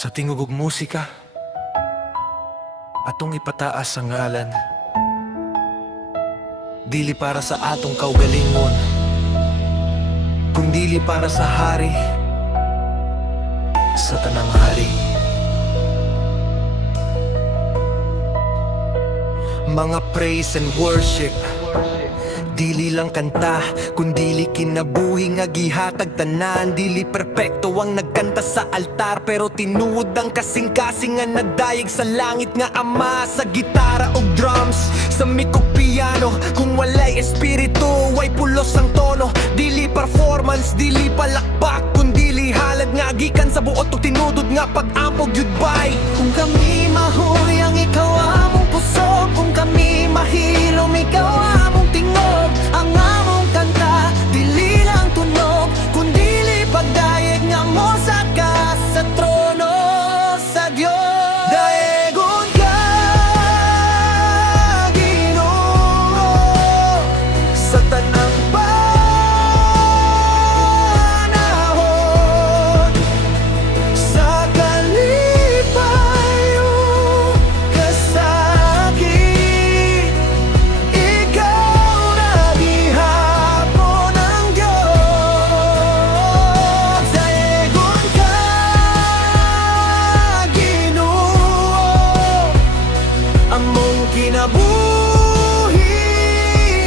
Sa tingog ug musika, atong ipataas ang ngalan. Dili para sa atong kaugalingon, kundili para sa hari, sa tanang hari. Mga praise and worship, dili lang kanta, kundili kinabuhi nga gihatag tanan. Dili perpekto ang nagkanta sa altar, pero tinuod ang kasing-kasing nga nagdayeg sa langit nga Ama. Sa gitara o drums, sa mic ug piano, kung walay espiritu, way pulos ang tono. Dili performance, dili palakpak, kundili halad nga gikan sa buot ug tinudod nga pag-ampog yud bay. Kung kami mahuy ang ikaw among puso, kung kami mahilom ikaw among tingog. Ang among kanta, dili lang tunog, kundili pagdayeg nga mo sa sa trono sa Dios. Daegon ka, Ginoo, sa tanang panahon, sa kalipayo kasakit. Ikaw na gihapon ang Diyos. Daegon ka, Ginoo, among kinabuhi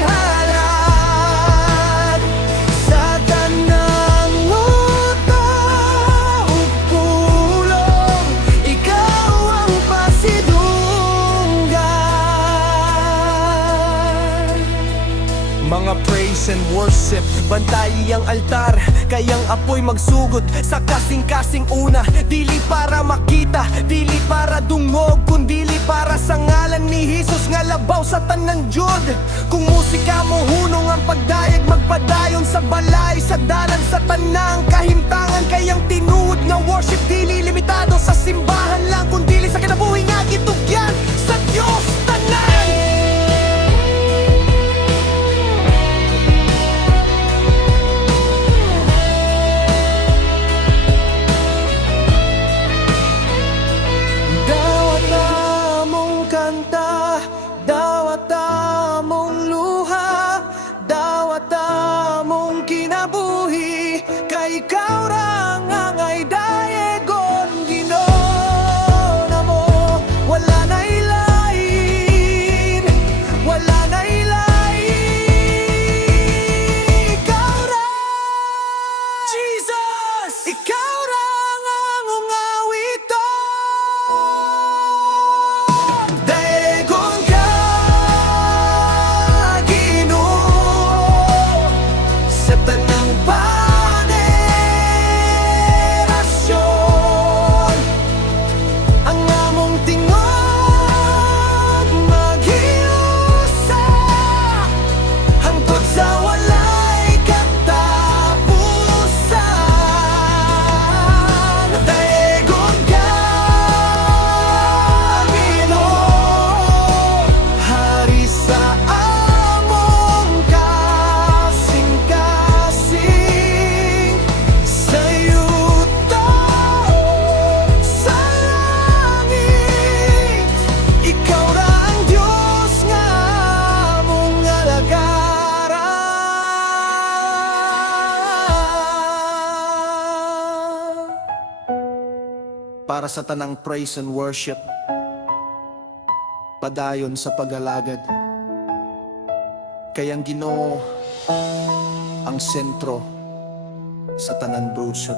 halad, sa tanang uta ug pulong, ikaw ang pasidunggan. Mga praise and worship, Bantayi ang altar, kayang apoy magsugod sa kasing-kasing una. Dili para makita, dili para dungog, kundili para sa ngalan ni Jesus nga labaw sa tanan jud. Kung musika mo hunong ang pagdayeg, magpadayon sa balay, sa dalan, sa tanang kahimtangan. Kayang tinuod nga worship, dili limitado sa simbahan lang, kundili sa kinabuhi nga gitugyan sa Dios tanan. Dawat among kanta, dawat among luha, dawat among kinabuhi, kay ikaw ra nga ngay dayegon, Ginoo namo. Wala na ilain, wala na ilain. Ikaw ra, Jesus, ikaw ra nga among awiton. Daegon ka, Ginoo, sa tanang panerasyon. Ang among tingog maghiusa hangtod sa walay katapusan. Daegon ka, Ginoo, hari sa among kasing-kasing. Sa'yo taon sa langit, ikaw ra ang Diyos nga among alagaran. Para sa tanang praise and worship, padayon sa pag-alagad, kayang Ginoo ang sentro sa tanan brusod.